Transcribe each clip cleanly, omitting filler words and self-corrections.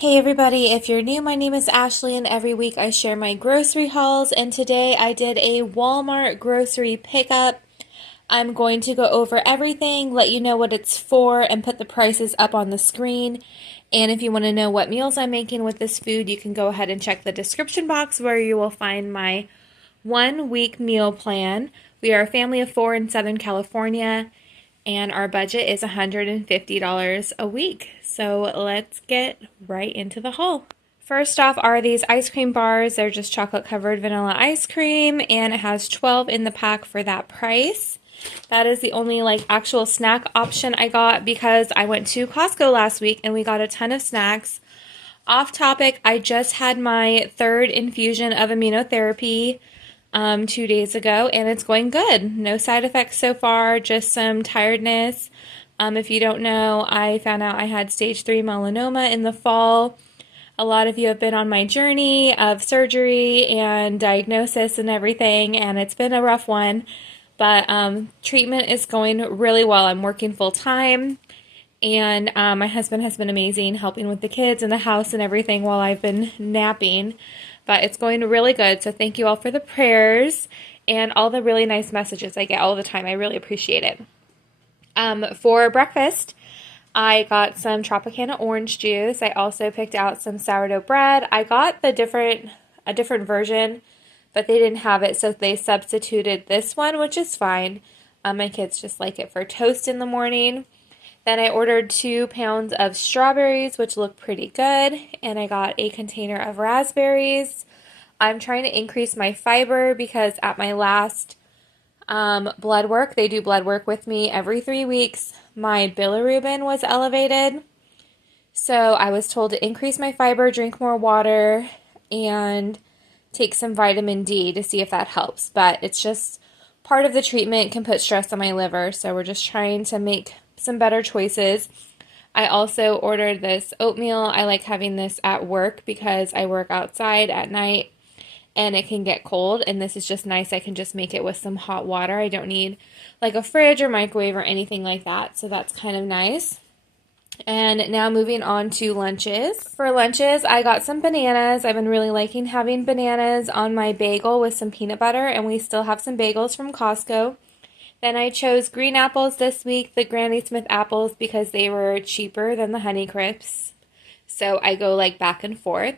Hey everybody, if you're new, my name is Ashley and every week I share my grocery hauls, and today I did a Walmart grocery pickup. I'm going to go over everything, let you know what it's for, and put the prices up on the screen. And if you want to know what meals I'm making with this food, you can go ahead and check the description box where you will find my 1 week meal plan. We are a family of 4 in Southern California, and our budget is $150 a week. So let's get right into the haul. First off are these ice cream bars. They're just chocolate covered vanilla ice cream, and it has 12 in the pack for that price. That is the only actual snack option I got because I went to Costco last week and we got a ton of snacks. Off topic, I just had my 3rd infusion of immunotherapy 2 days ago, and it's going good. No side effects so far, just some tiredness. If you don't know, I found out I had stage 3 melanoma in the fall. A lot of you have been on my journey of surgery and diagnosis and everything, and it's been a rough one, but treatment is going really well. I'm working full time, and my husband has been amazing helping with the kids and the house and everything while I've been napping. But it's going really good, so thank you all for the prayers and all the really nice messages I get all the time. I really appreciate it. For breakfast, I got some Tropicana orange juice. I also picked out some sourdough bread. I got a different version, but they didn't have it, so they substituted this one, which is fine. My kids just like it for toast in the morning. Then I ordered 2 pounds of strawberries, which look pretty good, and I got a container of raspberries. I'm trying to increase my fiber because at my last blood work, they do blood work with me every 3 weeks, my bilirubin was elevated. So I was told to increase my fiber, drink more water, and take some vitamin D to see if that helps. But it's just part of the treatment, can put stress on my liver, so we're just trying to make some better choices. I also ordered this oatmeal. I like having this at work because I work outside at night and it can get cold, and this is just nice. I can just make it with some hot water. I don't need a fridge or microwave or anything like that, so that's kind of nice. And now moving on to lunches. For lunches, I got some bananas. I've been really liking having bananas on my bagel with some peanut butter, and we still have some bagels from Costco. Then I chose green apples this week, the Granny Smith apples, because they were cheaper than the Honey Crisps. So I go back and forth.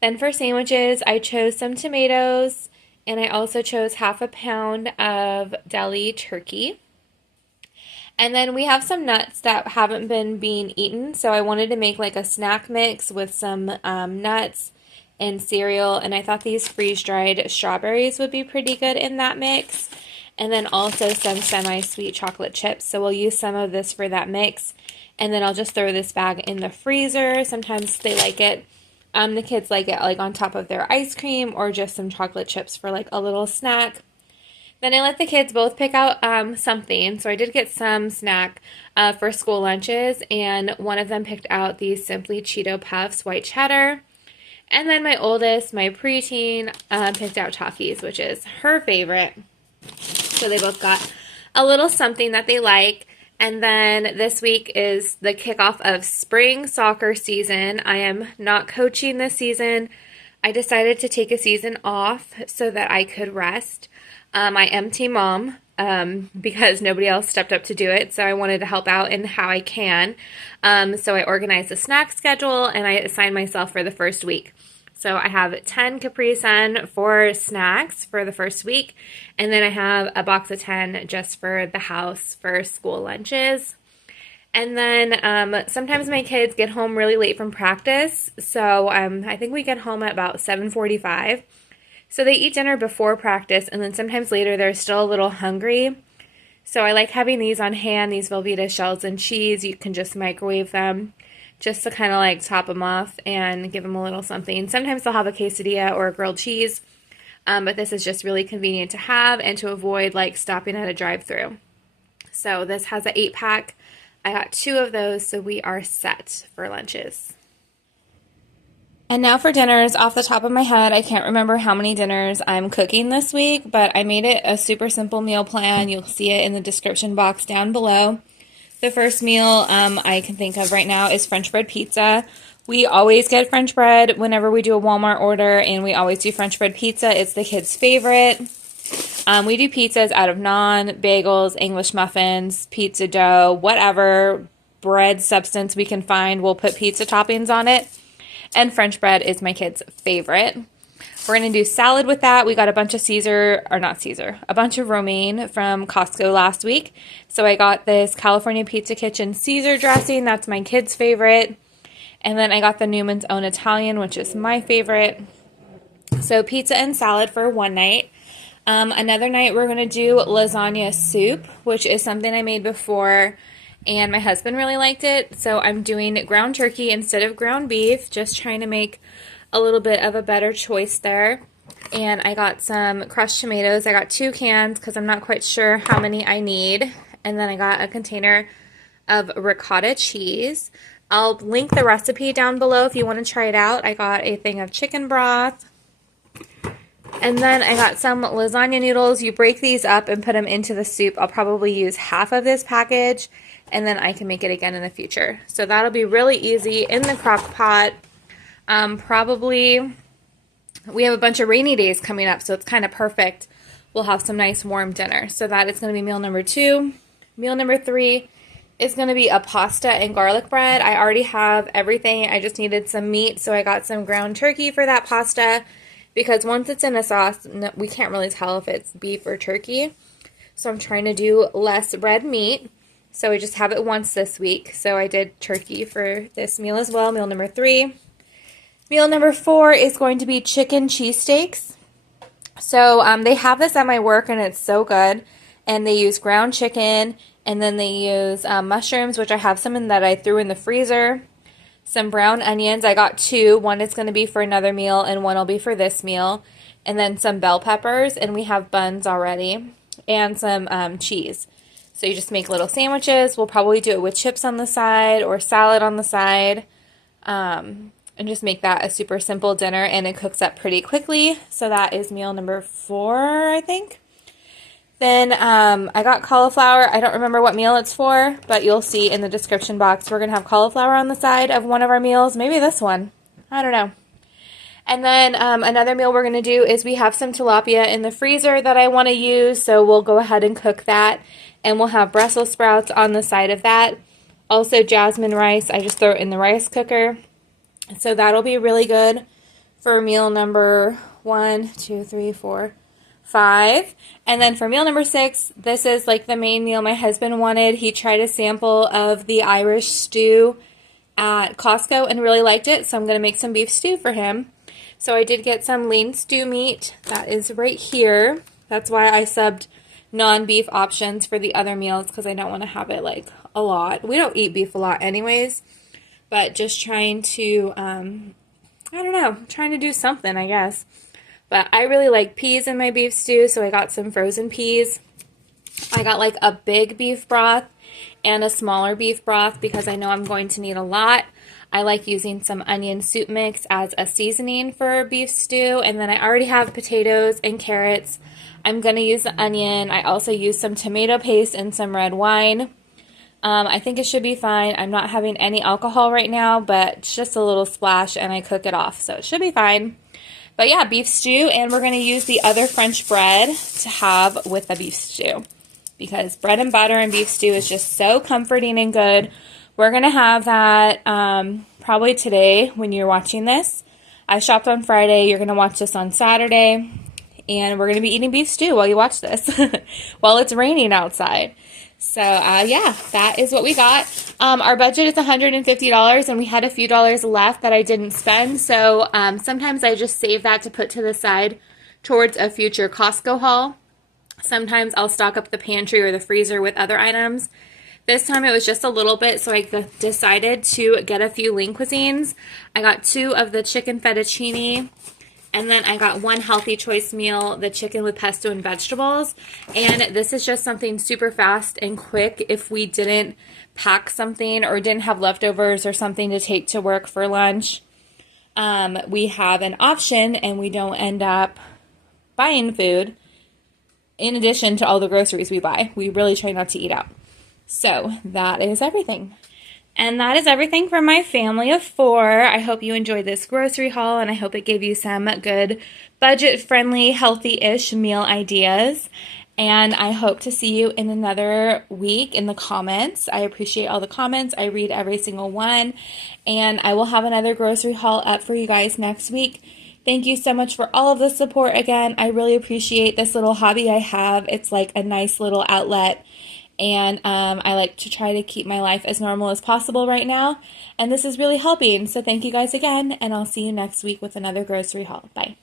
Then for sandwiches, I chose some tomatoes, and I also chose half a pound of deli turkey. And then we have some nuts that haven't been being eaten, so I wanted to make a snack mix with some nuts and cereal, and I thought these freeze-dried strawberries would be pretty good in that mix. And then also some semi-sweet chocolate chips, so we'll use some of this for that mix. And then I'll just throw this bag in the freezer. Sometimes they like it. The kids like it on top of their ice cream, or just some chocolate chips for a little snack. Then I let the kids both pick out something. So I did get some snack for school lunches, and one of them picked out these Simply Cheeto Puffs white cheddar. And then my oldest, my preteen, picked out Takis, which is her favorite. So they both got a little something that they like. And then this week is the kickoff of spring soccer season. I am not coaching this season. I decided to take a season off so that I could rest. I am team mom because nobody else stepped up to do it, so I wanted to help out in how I can. So I organized a snack schedule, and I assigned myself for the first week. So I have 10 Capri Sun for snacks for the first week, and then I have a box of 10 just for the house for school lunches. And then sometimes my kids get home really late from practice, so I think we get home at about 7:45. So they eat dinner before practice, and then sometimes later they're still a little hungry. So I like having these on hand, these Velveeta shells and cheese. You can just microwave them just to kind of top them off and give them a little something. Sometimes they'll have a quesadilla or a grilled cheese, but this is just really convenient to have and to avoid stopping at a drive-thru. So this has an 8-pack. I got 2 of those, so we are set for lunches. And now for dinners. Off the top of my head, I can't remember how many dinners I'm cooking this week, but I made it a super simple meal plan. You'll see it in the description box down below. The first meal I can think of right now is French bread pizza, We always get French bread whenever we do a Walmart order, and we always do French bread pizza. It's the kids' favorite. We do pizzas out of naan, bagels, English muffins, pizza dough, whatever bread substance we can find. We'll put pizza toppings on it. And French bread is my kids' favorite. We're going to do salad with that. We got a bunch of a bunch of romaine from Costco last week. So I got this California Pizza Kitchen Caesar dressing. That's my kids' favorite. And then I got the Newman's Own Italian, which is my favorite. So pizza and salad for one night. Another night we're going to do lasagna soup, which is something I made before, and my husband really liked it. So I'm doing ground turkey instead of ground beef, just trying to make a little bit of a better choice there. And I got some crushed tomatoes. I got 2 cans because I'm not quite sure how many I need. And then I got a container of ricotta cheese. I'll link the recipe down below if you want to try it out. I got a thing of chicken broth. And then I got some lasagna noodles. You break these up and put them into the soup. I'll probably use half of this package, and then I can make it again in the future. So that'll be really easy in the crock pot. Probably, we have a bunch of rainy days coming up, so it's kind of perfect. We'll have some nice warm dinner. So that is going to be meal number 2. Meal number 3 is going to be a pasta and garlic bread. I already have everything. I just needed some meat, so I got some ground turkey for that pasta. Because once it's in a sauce, we can't really tell if it's beef or turkey. So I'm trying to do less red meat. So I just have it once this week. So I did turkey for this meal as well, meal number 3. Meal number 4 is going to be chicken cheesesteaks. So they have this at my work, and it's so good. And they use ground chicken, and then they use mushrooms, which I have some in that I threw in the freezer. Some brown onions. I got 2. One is going to be for another meal, and one will be for this meal. And then some bell peppers, and we have buns already. And some cheese. So you just make little sandwiches. We'll probably do it with chips on the side or salad on the side. And just make that a super simple dinner, and it cooks up pretty quickly. So that is meal number 4, I think. Then I got cauliflower. I don't remember what meal it's for, but you'll see in the description box. We're going to have cauliflower on the side of one of our meals. Maybe this one. I don't know. And then another meal we're going to do is we have some tilapia in the freezer that I want to use, so we'll go ahead and cook that. And we'll have Brussels sprouts on the side of that. Also jasmine rice. I just throw it in the rice cooker. So that'll be really good for meal number 1, 2, 3, 4, 5. And then for meal number 6, this is like the main meal my husband wanted. He tried a sample of the Irish stew at Costco and really liked it, so I'm going to make some beef stew for him. So I did get some lean stew meat. That is right here. That's why I subbed non-beef options for the other meals, because I don't want to have it like a lot. We don't eat beef a lot anyways, but just trying to, I don't know, trying to do something, I guess. But I really like peas in my beef stew, so I got some frozen peas. I got like a big beef broth and a smaller beef broth because I know I'm going to need a lot. I like using some onion soup mix as a seasoning for beef stew. And then I already have potatoes and carrots. I'm going to use the onion. I also use some tomato paste and some red wine. I think it should be fine. I'm not having any alcohol right now, but it's just a little splash and I cook it off. So it should be fine. But yeah, beef stew, and we're going to use the other French bread to have with the beef stew. Because bread and butter and beef stew is just so comforting and good. We're going to have that probably today when you're watching this. I shopped on Friday. You're going to watch this on Saturday. And we're going to be eating beef stew while you watch this. While it's raining outside. So, yeah, that is what we got. Our budget is $150, and we had a few dollars left that I didn't spend. So, sometimes I just save that to put to the side towards a future Costco haul. Sometimes I'll stock up the pantry or the freezer with other items. This time it was just a little bit, so I decided to get a few lean cuisines. I got 2 of the chicken fettuccine. And then I got 1 healthy choice meal, the chicken with pesto and vegetables. And this is just something super fast and quick if we didn't pack something or didn't have leftovers or something to take to work for lunch. We have an option and we don't end up buying food in addition to all the groceries we buy. We really try not to eat out. So that is everything. And that is everything from my family of four. I hope you enjoyed this grocery haul and I hope it gave you some good budget-friendly, healthy-ish meal ideas. And I hope to see you in another week in the comments. I appreciate all the comments. I read every single one. And I will have another grocery haul up for you guys next week. Thank you so much for all of the support again. I really appreciate this little hobby I have. It's like a nice little outlet. And I like to try to keep my life as normal as possible right now. And this is really helping. So thank you guys again. And I'll see you next week with another grocery haul. Bye.